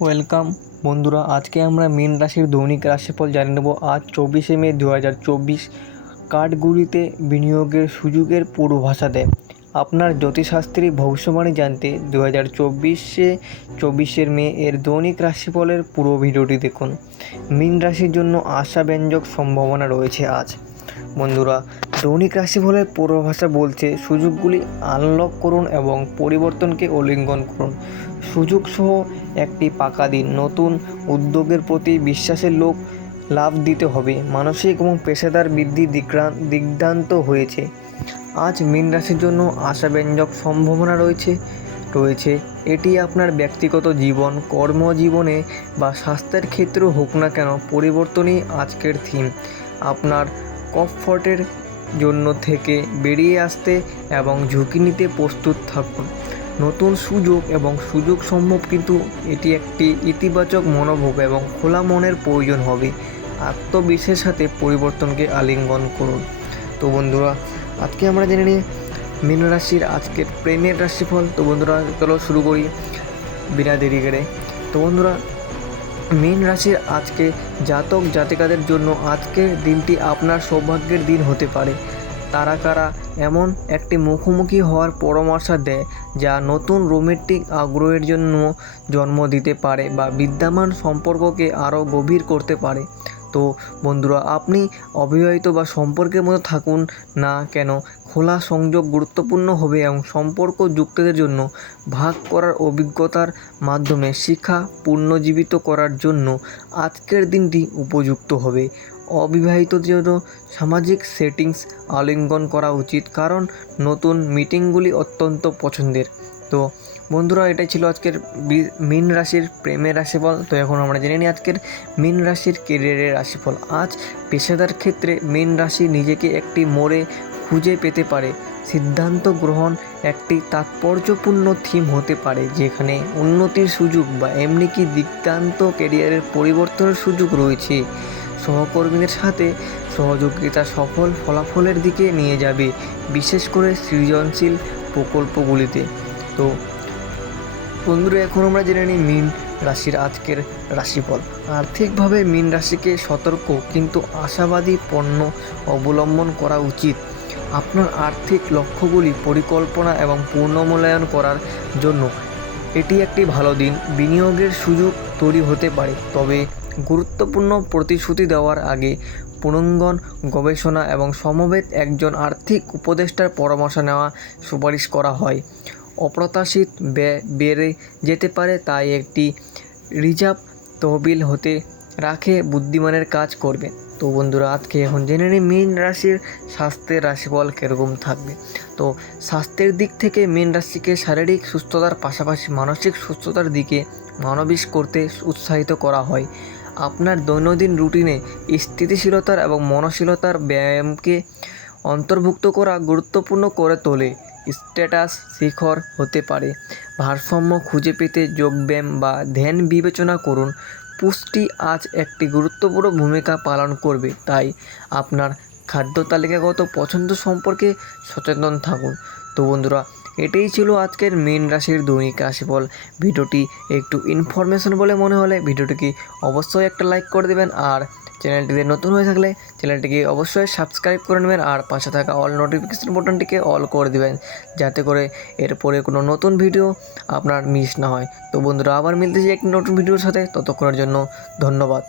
Welcome বন্ধুরা, আজকে আমরা মীন রাশির দৈনিক রাশিফল জানিয়ে নেব। আজ 24শে মে 2024। কার্ডগুলিতে বিনিয়োগের সুযোগের পূর্বাভাস দেয়। আপনার জ্যোতিষশাস্ত্রী ভবিষ্যবাণী জানতে 2024 মে এর দৈনিক রাশিফলের পুরো ভিডিওটি দেখুন। মীন রাশির জন্য আশাব্যঞ্জক সম্ভাবনা রয়েছে আজ। বন্ধুরা, দৈনিক রাশিফলের পূর্বাভাসে বলছে, সুযোগগুলি আনলক করুন এবং পরিবর্তনকে আলিঙ্গন করুন। সুযোগসহ একটি পাকা দিন। নতুন উদ্যোগের প্রতি বিশ্বাসের লাভ দিতে হবে। মানসিক এবং পেশাদার বৃদ্ধি দিগদান্ত হয়েছে। আজ মীন রাশির জন্য আশাব্যঞ্জক সম্ভাবনা রয়েছে। এটি আপনার ব্যক্তিগত জীবন, কর্মজীবনে বা স্বাস্থ্যের ক্ষেত্রেও হোক না কেন, পরিবর্তনই আজকের থিম। আপনার কমফর্টের জন্য থেকে বেরিয়ে আসতে এবং ঝুঁকি নিতে প্রস্তুত থাকুন। নতুন সুযোগ এবং সুযোগ সম্ভব, কিন্তু এটি একটি ইতিবাচক মনোভাব এবং খোলা মনের প্রয়োজন হবে। আত্মবিশ্বাসের সাথে পরিবর্তনকে আলিঙ্গন করুন। তো বন্ধুরা, আজকে আমরা জেনে নিই মীন রাশির আজকের প্রেমের রাশিফল। তো বন্ধুরা, চলো শুরু করি বিনা দেরি করে। তো বন্ধুরা, মীন রাশির আজকে জাতক জাতিকাদের জন্য আজকের দিনটি আপনার সৌভাগ্যের দিন হতে পারে। তারকারা এমন একটি মুখোমুখি হওয়ার পরামর্শ দেয় যা নতুন রোমান্টিক আগ্রহের জন্ম দিতে পারে বা বিদ্যমান সম্পর্ককে আরও গভীর করতে পারে। তো বন্ধুরা, আপনি অবিবাহিত বা সম্পর্কের মতো থাকুন না কেন, খোলা সংযোগ গুরুত্বপূর্ণ হবে এবং সম্পর্ক যুক্তদের জন্য ভাগ করার অভিজ্ঞতার মাধ্যমে শিক্ষা পুনর্জীবিত করার জন্য আজকের দিনটি উপযুক্ত হবে। অবিবাহিতদের জন্য সামাজিক সেটিংস আলিঙ্গন করা উচিত, কারণ নতুন মিটিংগুলি অত্যন্ত পছন্দের। তো বন্ধুরা, এটাই ছিল আজকের মীন রাশির প্রেমের রাশিফল। তো এখন আমরা জেনে নিই আজকের মীন রাশির কেরিয়ারের রাশিফল। আজ পেশাদার ক্ষেত্রে মীন রাশি নিজেকে একটি মোড়ে খুঁজে পেতে পারে। সিদ্ধান্ত গ্রহণ একটি তাৎপর্যপূর্ণ থিম হতে পারে, যেখানে উন্নতির সুযোগ বা এমনকি দিগন্ত ক্যারিয়ারের পরিবর্তনের সুযোগ রয়েছে। সহকর্মীদের সাথে সহযোগিতা সফল ফলাফলের দিকে নিয়ে যাবে, বিশেষ করে সৃজনশীল প্রকল্পগুলিতে। তো বন্ধুরা, এখন আমরা জেনে নিই মীন রাশির আজকের রাশিফল। আর্থিকভাবে মীন রাশিকে সতর্ক কিন্তু আশাবাদী পণ্য অবলম্বন করা উচিত। আপনার আর্থিক লক্ষ্যগুলি পরিকল্পনা এবং পুনর্মূল্যায়ন করার জন্য এটি একটি ভালো দিন। বিনিয়োগের সুযোগ তৈরি হতে পারে, তবে গুরুত্বপূর্ণ প্রতিশ্রুতি দেওয়ার আগে পুনর্গণ গবেষণা এবং সমবেত একজন আর্থিক উপদেষ্টার পরামর্শ নেওয়া সুপারিশ করা হয়। অপ্রত্যাশিত ব্যয় বেড়ে যেতে পারে, তাই একটি রিজার্ভ তহবিল হতে রাখে বুদ্ধিমানের কাজ করবে। তো বন্ধুরা, আজকে এখন জেনে নিই মীন রাশির স্বাস্থ্যের রাশিফল কীরকম থাকবে। তো স্বাস্থ্যের দিক থেকে মীন রাশিকে শারীরিক সুস্থতার পাশাপাশি মানসিক সুস্থতার দিকে মনোনিবেশ করতে উৎসাহিত করা হয়। আপনার দৈনন্দিন রুটিনে স্থিতিশীলতার এবং মননশীলতার ব্যায়ামকে অন্তর্ভুক্ত করা গুরুত্বপূর্ণ করে তোলে। স্ট্যাটাস শিখর হতে পারে। ভারসাম্য খুঁজে পেতে যোগব্যায়াম বা ধ্যান বিবেচনা করুন। পুষ্টি আজ একটি গুরুত্বপূর্ণ ভূমিকা পালন করবে, তাই আপনার খাদ্য তালিকাগত পছন্দ সম্পর্কে সচেতন থাকুন। তো বন্ধুরা, এটাই ছিল আজকের মীন রাশির দৈনিক রাশিফল। ভিডিওটি একটু ইনফরমেশন বলে মনে হলে ভিডিওটিকে অবশ্যই একটা লাইক করে দেবেন, আর চ্যানেলটিতে নতুন হয়ে থাকলে চ্যানেলটিকে অবশ্যই সাবস্ক্রাইব করে নেবেন, আর পাশে থাকা অল নোটিফিকেশন বাটনটিকে অল করে দেবেন, যাতে করে এরপরে কোনো নতুন ভিডিও আপনার মিস না হয়। তো বন্ধুরা, আবার মিলতে চাই একটি নতুন ভিডিওর সাথে। ততক্ষণের জন্য ধন্যবাদ।